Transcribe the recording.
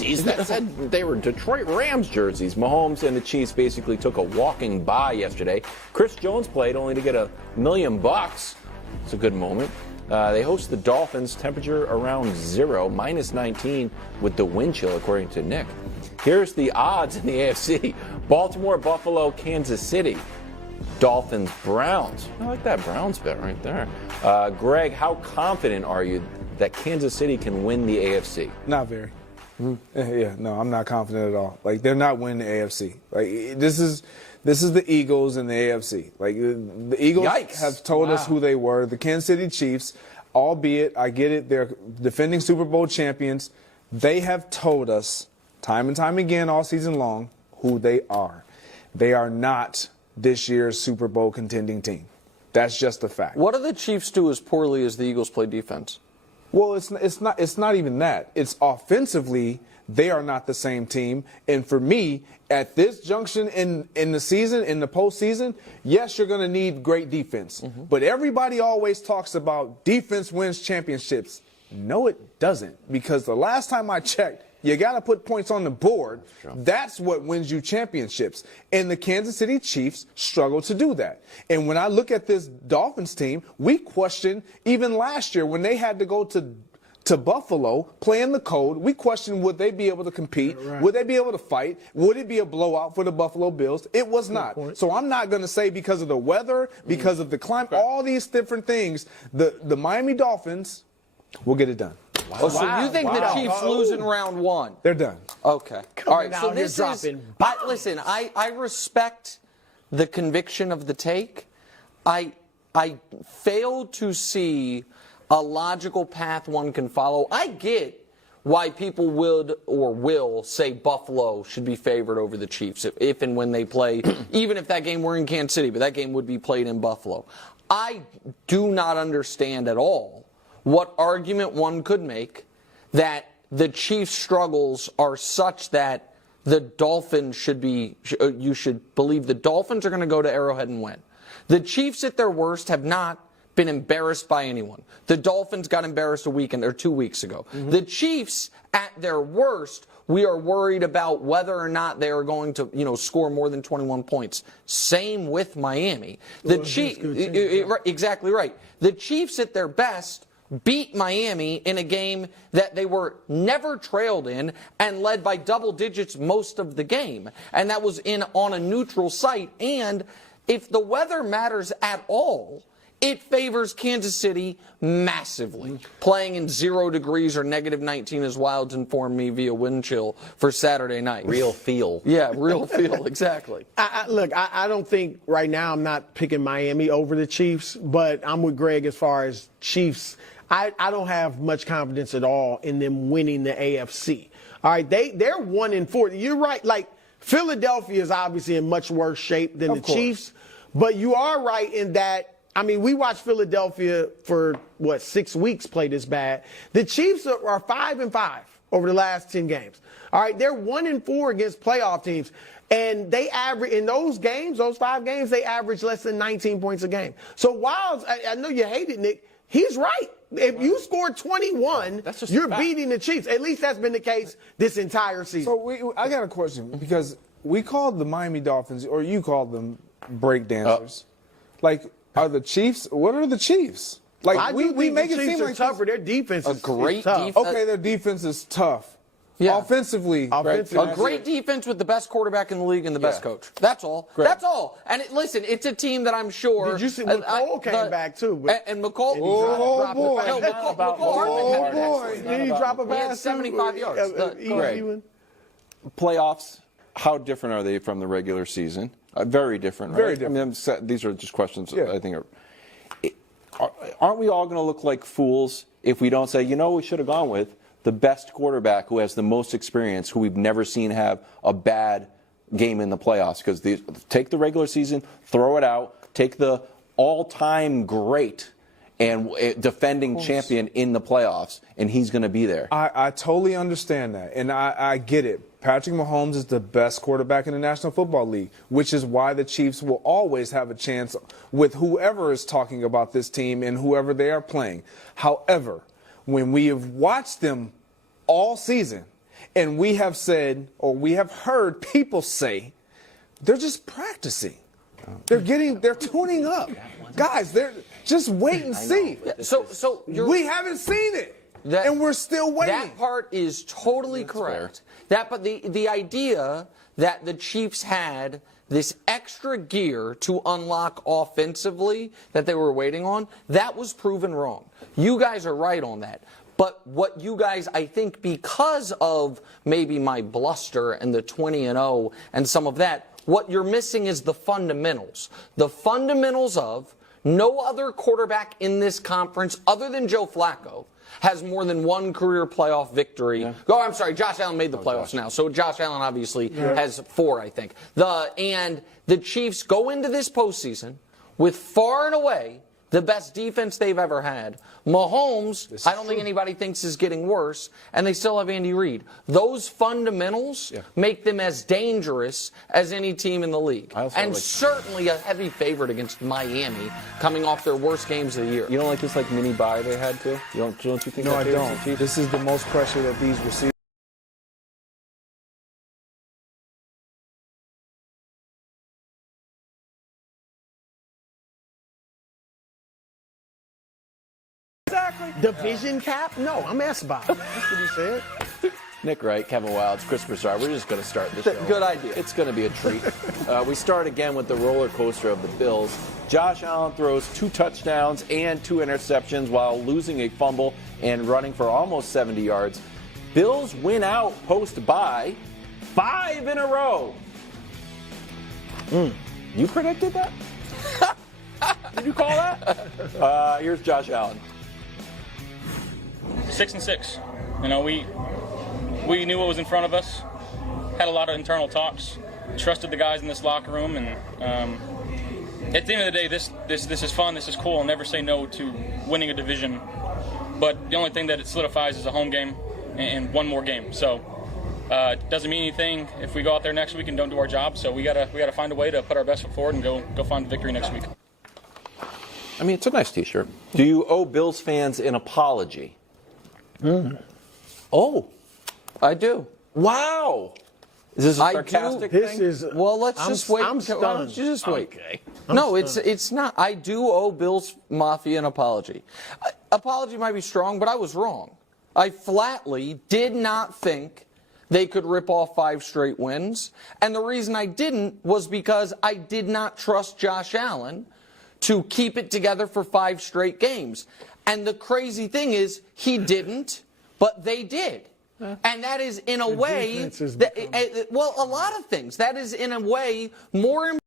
jerseys that said they were Detroit Rams jerseys. Mahomes and the Chiefs basically took a walking bye yesterday. Chris Jones played only to get $1 million. It's a good moment. They host the Dolphins, temperature around 0, minus 19 with the wind chill, according to Nick. Here's the odds in the AFC. Baltimore, Buffalo, Kansas City. Dolphins, Browns. I like that Browns bet right there. Greg, how confident are you that Kansas City can win the AFC? Not very. Yeah, no, I'm not confident at all. Like, they're not winning the AFC. Like, this is the Eagles and the AFC. Like, the Eagles have told us who they were. The Kansas City Chiefs, albeit, I get it, they're defending Super Bowl champions. They have told us time and time again all season long who they are. They are not this year's Super Bowl contending team. That's just a fact. What do the Chiefs do as poorly as the Eagles play defense? Well, it's not even that. It's offensively, they are not the same team. And for me, at this junction in the season, in the postseason, yes, you're going to need great defense. But everybody always talks about defense wins championships. No, it doesn't. Because the last time I checked, you got to put points on the board. That's what wins you championships. And the Kansas City Chiefs struggle to do that. And when I look at this Dolphins team, we questioned even last year when they had to go to Buffalo, playing the code, we questioned would they be able to compete? Right. Would they be able to fight? Would it be a blowout for the Buffalo Bills? It was not. So I'm not going to say because of the weather, because of the climate, all these different things, the Miami Dolphins will get it done. Wow. So you think the Chiefs lose in round 1? They're done. Okay. All right. So this is. Listen, I respect the conviction of the take. I fail to see a logical path one can follow. I get why people would or will say Buffalo should be favored over the Chiefs if and when they play, even if that game were in Kansas City, but that game would be played in Buffalo. I do not understand at all what argument one could make that the Chiefs' struggles are such that the Dolphins should be, you should believe the Dolphins are going to go to Arrowhead and win. The Chiefs at their worst have not been embarrassed by anyone. The Dolphins got embarrassed a weekend or 2 weeks ago. The Chiefs at their worst, we are worried about whether or not they are going to, score more than 21 points. Same with Miami. The Chiefs, exactly right. The Chiefs at their best beat Miami in a game that they were never trailed in and led by double digits most of the game. And that was on a neutral site. And if the weather matters at all, it favors Kansas City massively. Playing in 0 degrees or negative 19, as Wilds informed me via wind chill for Saturday night. Real feel. Yeah, real feel, exactly. Look, I don't think right now I'm not picking Miami over the Chiefs, but I'm with Greg as far as Chiefs. I don't have much confidence at all in them winning the AFC. All right, they're 1-4. You're right. Like, Philadelphia is obviously in much worse shape than the Chiefs, but you are right in that. I mean, we watched Philadelphia for 6 weeks play this bad. The Chiefs are 5-5 over the last 10 games. All right, they're 1-4 against playoff teams. And they average, in those games, those 5 games, they average less than 19 points a game. So Wilds, I know you hate it, Nick. He's right. If you score 21, you're beating the Chiefs. At least that's been the case this entire season. So I got a question, because we called the Miami Dolphins, or you called them breakdancers. Are the Chiefs? What are the Chiefs? Like, we make it seem like tougher. Their defense is great tough. Okay, their defense is tough. Yeah. Offensively. A great defense with the best quarterback in the league and the best coach. That's all. Great. That's all. And listen, it's a team that I'm sure. Did you see McCall came back too? And McCall. Oh boy! McCall. Boy! Did he drop a pass? He had 75 yards. Playoffs. How different are they from the regular season? Very different, right? Very different. I mean, these are just questions I think aren't we all going to look like fools if we don't say, we should have gone with the best quarterback who has the most experience, who we've never seen have a bad game in the playoffs? Because take the regular season, throw it out, take the all-time great and defending champion in the playoffs, and he's going to be there. I totally understand that, and I get it. Patrick Mahomes is the best quarterback in the National Football League, which is why the Chiefs will always have a chance with whoever is talking about this team and whoever they are playing. However, when we have watched them all season, And we have said, or we have heard people say, they're just practicing. They're tuning up. Guys, they're just wait and see. So we haven't seen it. And we're still waiting. That part is totally correct. But the idea that the Chiefs had this extra gear to unlock offensively that they were waiting on, that was proven wrong. You guys are right on that. But what you guys, I think, because of maybe my bluster and the 20-0 and some of that, what you're missing is the fundamentals. The fundamentals of no other quarterback in this conference other than Joe Flacco has more than one career playoff victory. Yeah. Oh, I'm sorry, Josh Allen made the playoffs now. So Josh Allen obviously has 4, I think. And the Chiefs go into this postseason with far and away the best defense they've ever had. Mahomes, I don't think anybody thinks is getting worse, and they still have Andy Reid. Those fundamentals make them as dangerous as any team in the league. And certainly a heavy favorite against Miami coming off their worst games of the year. You don't like this mini bye they had too? Don't you think? No, I don't. This is the most pressure that these receivers. Division cap? No, I'm S-Bob. That's what he said. Nick Wright, Kevin Wildes, Chris Broussard. We're just going to start the show. Good idea. It's going to be a treat. We start again with the roller coaster of the Bills. Josh Allen throws 2 touchdowns and 2 interceptions while losing a fumble and running for almost 70 yards. Bills win out post-bye 5 in a row. You predicted that? Did you call that? Here's Josh Allen. 6-6. You know, we knew what was in front of us. Had a lot of internal talks. Trusted the guys in this locker room, and at the end of the day, this is fun. This is cool. I'll never say no to winning a division. But the only thing that it solidifies is a home game and one more game. So it doesn't mean anything if we go out there next week and don't do our job. So we gotta find a way to put our best foot forward and go find the victory next week. I mean, it's a nice T-shirt. Do you owe Bills fans an apology? Oh, I do. Wow. Is this a sarcastic thing? This is. Well, let's just wait. I'm stunned. Why don't you just wait? Okay. No, it's not. I do owe Bills Mafia an apology. Apology might be strong, but I was wrong. I flatly did not think they could rip off 5 straight wins. And the reason I didn't was because I did not trust Josh Allen to keep it together for 5 straight games. And the crazy thing is, he didn't, but they did. And that is, in a way, well, a lot of things. That is, in a way, more important.